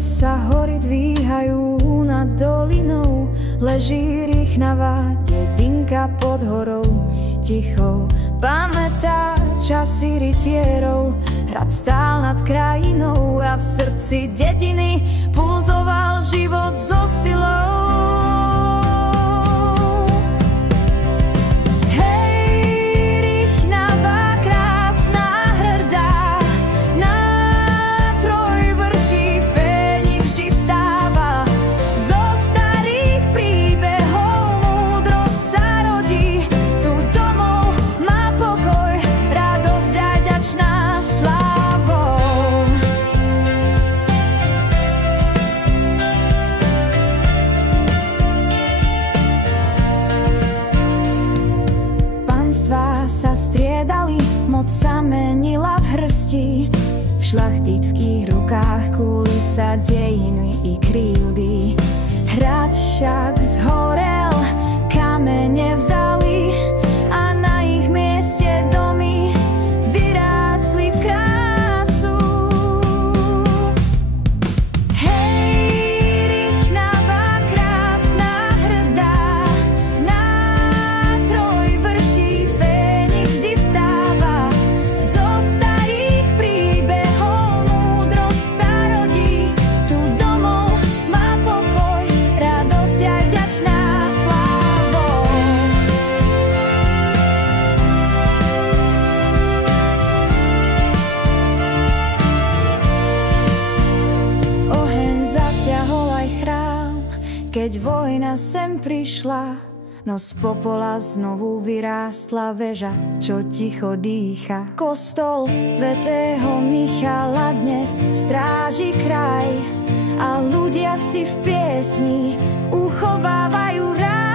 sa hory dvíhajú nad dolinou, leží rýchnava dedinka pod horou. Ticho pamätá časy rytierov, hrad stál nad krajinou a v srdci dediny pulzoval život so silou. Sa striedali, moc sa menila v hrsti, v šlachtických rukách kúli sa dejiny i krivdy. Hrad však zhorel, kamene vzali a na ich mieste domy vyrástli v krásu. Hej, rýchnava, krásna, hrdá, na trojvrší vždy vstáva. Zo starých príbehov múdrosť sa rodí. Tu domov má pokoj, radosť a vďačná slávou. Oheň zasiahol aj chrám, keď vojna sem prišla. No z popola znovu vyrástla veža, čo ticho dýcha. Kostol svätého Michala dnes stráži kraj a ľudia si v piesni uchovávajú raj.